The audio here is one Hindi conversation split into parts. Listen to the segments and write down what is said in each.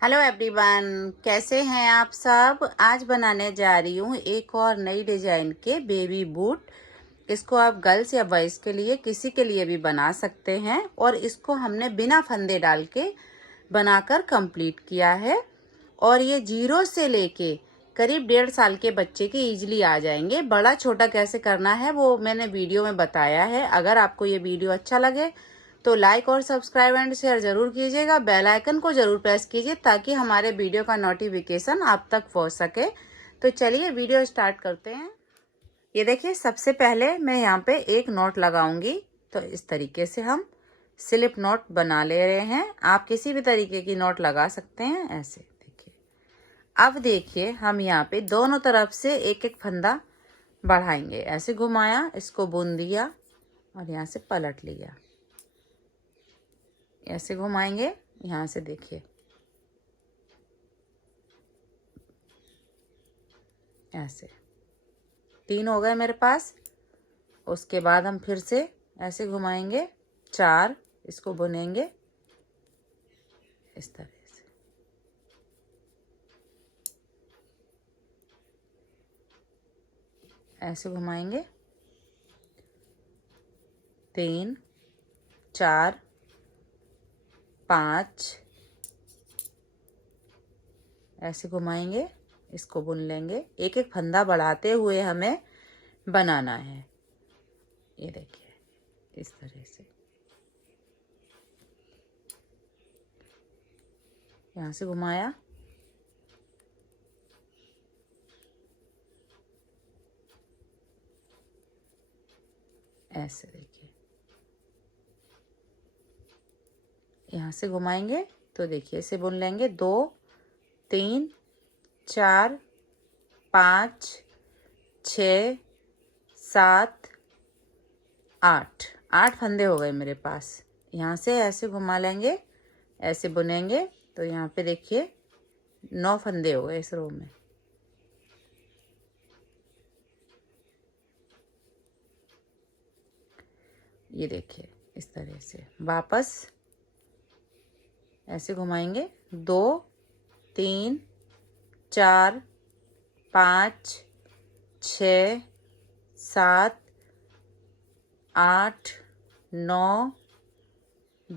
हेलो एवरीवन, कैसे हैं आप सब। आज बनाने जा रही हूँ एक और नई डिजाइन के बेबी बूट। इसको आप गर्ल्स या बॉयज के लिए किसी के लिए भी बना सकते हैं और इसको हमने बिना फंदे डाल के बनाकर कंप्लीट किया है। और ये 0 से लेके करीब 1.5 साल के बच्चे के इजीली आ जाएंगे। बड़ा छोटा कैसे करना है वो मैंने वीडियो में बताया है। अगर आपको ये वीडियो अच्छा लगे तो लाइक और सब्सक्राइब एंड शेयर जरूर कीजिएगा। बेल आइकन को जरूर प्रेस कीजिए ताकि हमारे वीडियो का नोटिफिकेशन आप तक पहुंच सके। तो चलिए वीडियो स्टार्ट करते हैं। ये देखिए, सबसे पहले मैं यहाँ पे एक नोट लगाऊंगी। तो इस तरीके से हम स्लिप नोट बना ले रहे हैं। आप किसी भी तरीके की नोट लगा सकते हैं। ऐसे देखिए, अब देखिए हम यहाँ पे दोनों तरफ से एक एक फंदा बढ़ाएंगे। ऐसे घुमाया, इसको बुन दिया और यहाँ से पलट लिया। ऐसे घुमाएंगे, यहाँ से देखिए ऐसे 3 हो गए मेरे पास। उसके बाद हम फिर से ऐसे घुमाएंगे 4, इसको बुनेंगे इस तरह से। ऐसे घुमाएंगे 3 4 5, ऐसे घुमाएंगे, इसको बुन लेंगे। एक एक फंदा बढ़ाते हुए हमें बनाना है। ये देखिए इस तरह से यहाँ से घुमाया, ऐसे देखिए यहाँ से घुमाएंगे तो देखिए इसे बुन लेंगे 2 3 4 5 6 7 8 8 फंदे हो गए मेरे पास। यहाँ से ऐसे घुमा लेंगे, ऐसे बुनेंगे तो यहाँ पे देखिए 9 फंदे हो गए इस रो में। ये देखिए इस तरह से वापस ऐसे घुमाएंगे 2 3 4 5 6 7 8 9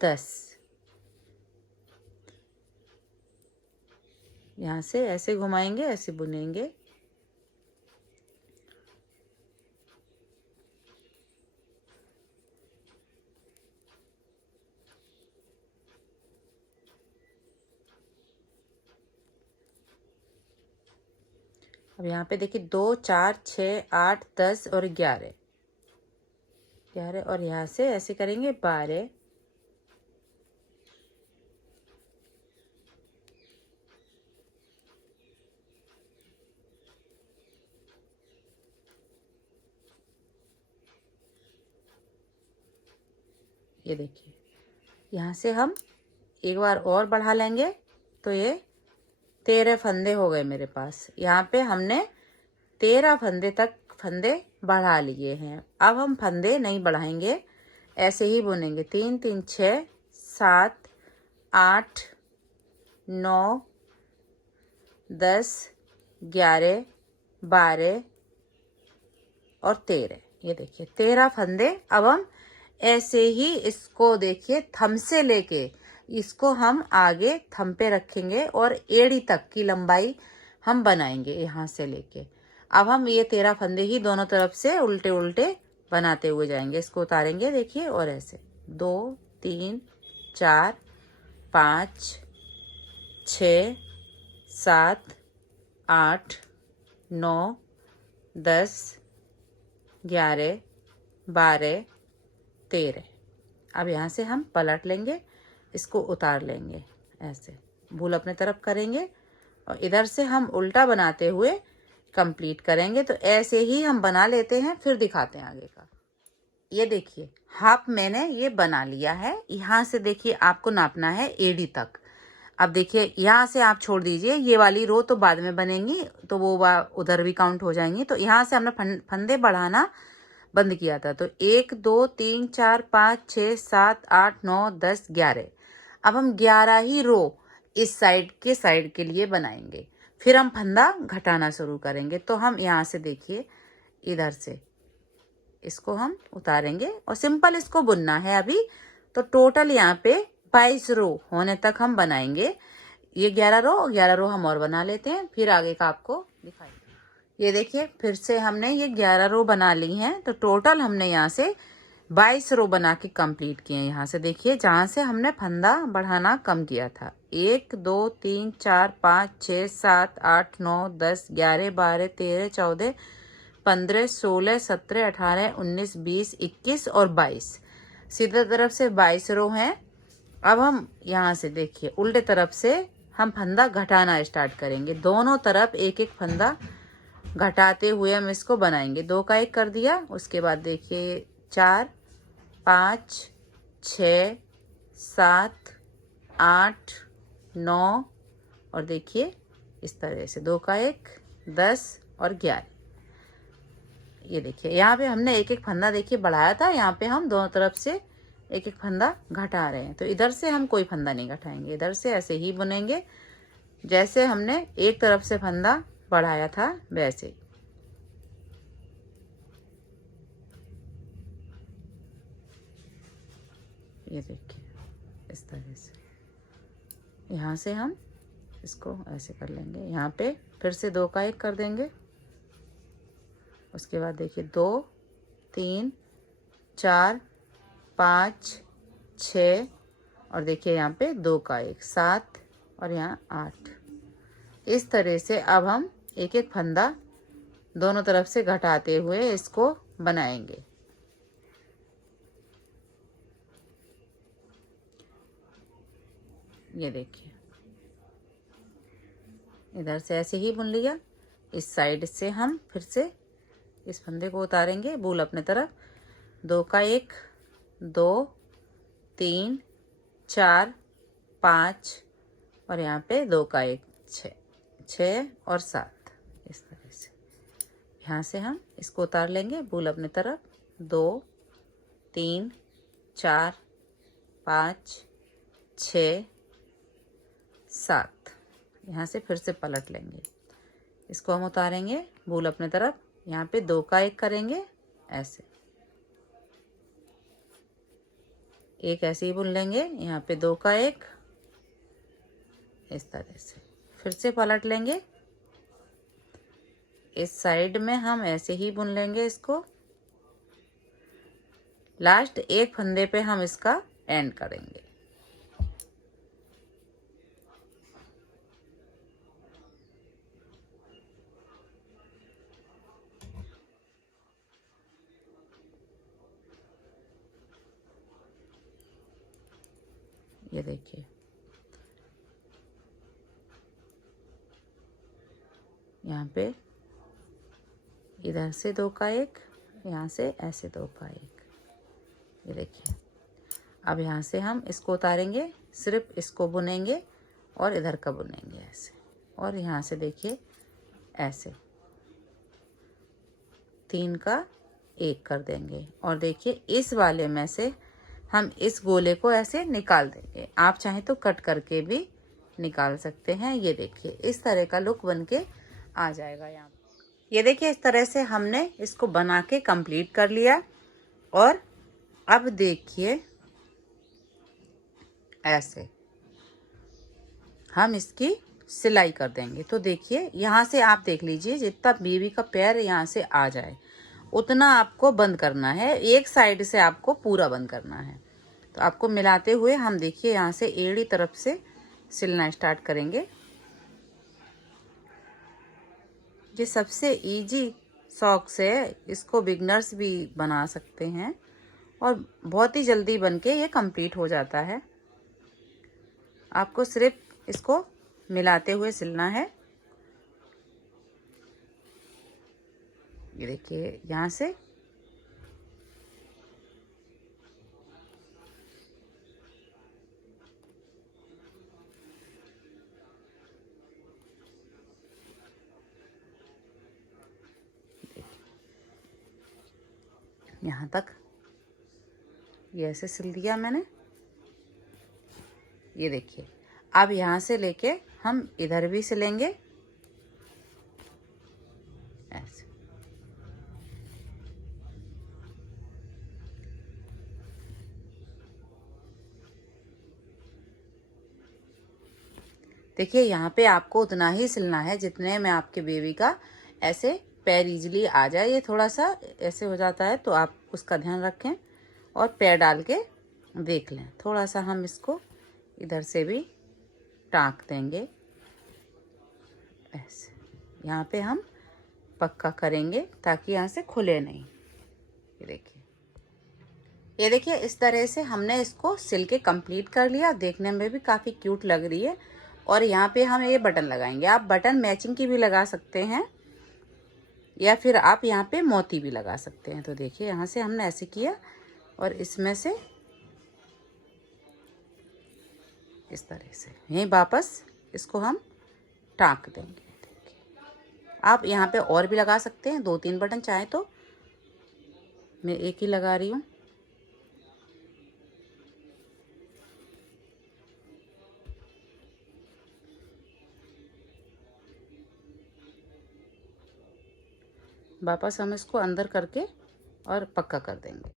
10। यहाँ से ऐसे घुमाएंगे, ऐसे बुनेंगे। अब यहाँ पे देखिए 2 4 6 8 10 और 11 और यहाँ से ऐसे करेंगे 12। ये देखिए यहाँ से हम एक बार और बढ़ा लेंगे तो ये 13 फंदे हो गए मेरे पास। यहाँ पे हमने 13 फंदे तक फंदे बढ़ा लिए हैं। अब हम फंदे नहीं बढ़ाएंगे, ऐसे ही बुनेंगे। 3 3 6 7 8 9 10 11 12 और 13। ये देखिए 13 फंदे। अब हम ऐसे ही इसको देखिए थंब से लेके इसको हम आगे थंब पे रखेंगे और एड़ी तक की लंबाई हम बनाएंगे यहाँ से लेके। अब हम ये 13 फंदे ही दोनों तरफ से उल्टे उल्टे बनाते हुए जाएंगे। इसको उतारेंगे देखिए और ऐसे 2 3 4 5 6 7 8 9 10 11 12 13। अब यहाँ से हम पलट लेंगे, इसको उतार लेंगे, ऐसे भूल अपने तरफ करेंगे और इधर से हम उल्टा बनाते हुए कंप्लीट करेंगे। तो ऐसे ही हम बना लेते हैं, फिर दिखाते हैं आगे का। ये देखिए हाफ मैंने ये बना लिया है। यहाँ से देखिए आपको नापना है एड़ी तक। अब देखिए यहाँ से आप छोड़ दीजिए, ये वाली रो तो बाद में बनेंगी तो वो उधर भी काउंट हो जाएंगी। तो यहाँ से हमने फंदे बढ़ाना बंद किया था। तो 1 2 3 4 5 6 7 8 9 10 11। अब हम 11 ही रो इस साइड के लिए बनाएंगे। फिर हम फंदा घटाना शुरू करेंगे। तो हम यहाँ से देखिए इधर से इसको हम उतारेंगे और सिंपल इसको बुनना है अभी। तो टोटल यहाँ पे 22 रो होने तक हम बनाएंगे। ये 11 रो हम और बना लेते हैं, फिर आगे का आपको दिखाएंगे। ये देखिए फिर से हमने ये 11 रो बना ली हैं। तो टोटल हमने यहाँ से 22 रो बना के कंप्लीट किए हैं। यहाँ से देखिए जहाँ से हमने फंदा बढ़ाना कम किया था, 1 2 3 4 5 6 7 8 9 10 11 12 13 14 15 16 17 18 19 20 21 और 22, सीधे तरफ से 22 रो हैं। अब हम यहाँ से देखिए उल्टे तरफ से हम फंदा घटाना स्टार्ट करेंगे। दोनों तरफ एक एक फंदा घटाते हुए हम इसको बनाएंगे। 2 का 1 कर दिया, उसके बाद देखिए 4 5 6 7 8 9 और देखिए इस तरह से 2 का 1 10 और 11। ये देखिए यहाँ पे हमने एक एक फंदा देखिए बढ़ाया था, यहाँ पे हम दोनों तरफ से एक एक फंदा घटा रहे हैं। तो इधर से हम कोई फंदा नहीं घटाएंगे, इधर से ऐसे ही बुनेंगे जैसे हमने एक तरफ से फंदा बढ़ाया था वैसे ही। ये देखिए इस तरह से यहाँ से हम इसको ऐसे कर लेंगे। यहाँ पे फिर से 2 का 1 कर देंगे, उसके बाद देखिए 2 3 4 5 6 और देखिए यहाँ पे 2 का 1 7 और यहाँ 8। इस तरह से अब हम एक एक फंदा दोनों तरफ से घटाते हुए इसको बनाएंगे। ये देखिए इधर से ऐसे ही बुन लिया। इस साइड से हम फिर से इस फंदे को उतारेंगे बूल अपने तरफ। 2 का 1 2 3 4 5 और यहाँ पे 2 का 1 6 और 7। इस तरह से यहाँ से हम इसको उतार लेंगे बूल अपने तरफ। 2 3 4 5 6 7 यहाँ से फिर से पलट लेंगे, इसको हम उतारेंगे बूल अपने तरफ। यहाँ पे 2 का 1 करेंगे ऐसे, एक ऐसे ही बुन लेंगे। यहाँ पे 2 का 1 इस तरह से फिर से पलट लेंगे। इस साइड में हम ऐसे ही बुन लेंगे इसको। लास्ट एक फंदे पे हम इसका एंड करेंगे। ये देखिए यहाँ पे इधर से 2 का 1, यहाँ से ऐसे 2 का 1। ये देखिए अब यहाँ से हम इसको उतारेंगे, सिर्फ इसको बुनेंगे और इधर का बुनेंगे ऐसे। और यहाँ से देखिए ऐसे 3 का 1 कर देंगे और देखिए इस वाले में से हम इस गोले को ऐसे निकाल देंगे। आप चाहें तो कट करके भी निकाल सकते हैं। ये देखिए इस तरह का लुक बन के आ जाएगा। यहाँ ये देखिए इस तरह से हमने इसको बना के कंप्लीट कर लिया। और अब देखिए ऐसे हम इसकी सिलाई कर देंगे। तो देखिए यहाँ से आप देख लीजिए जितना बेबी का पैर यहाँ से आ जाए उतना आपको बंद करना है, एक साइड से आपको पूरा बंद करना है। तो आपको मिलाते हुए हम देखिए यहाँ से एड़ी तरफ से सिलना स्टार्ट करेंगे। ये सबसे इजी सॉक्स है, इसको बिगनर्स भी बना सकते हैं और बहुत ही जल्दी बनके ये कंप्लीट हो जाता है। आपको सिर्फ इसको मिलाते हुए सिलना है। ये देखिए यहाँ से यहाँ तक ये ऐसे सिल दिया मैंने। ये देखिए अब यहाँ से लेके हम इधर भी सिलेंगे ऐसे। देखिए यहाँ पे आपको उतना ही सिलना है जितने में आपके बेबी का ऐसे पैर इजीली आ जाए। ये थोड़ा सा ऐसे हो जाता है तो आप उसका ध्यान रखें और पैर डाल के देख लें। थोड़ा सा हम इसको इधर से भी टाँक देंगे ऐसे। यहाँ पे हम पक्का करेंगे ताकि यहाँ से खुले नहीं। ये देखिए इस तरह से हमने इसको सिल के कंप्लीट कर लिया। देखने में भी काफ़ी क्यूट लग रही है। और यहाँ पे हम ये बटन लगाएंगे। आप बटन मैचिंग की भी लगा सकते हैं या फिर आप यहाँ पे मोती भी लगा सकते हैं। तो देखिए यहाँ से हमने ऐसे किया और इसमें से इस तरह से यहीं वापस इसको हम टाँक देंगे। आप यहाँ पे और भी लगा सकते हैं 2-3 बटन चाहे तो, मैं एक ही लगा रही हूँ। वापस हम इसको अंदर करके और पक्का कर देंगे।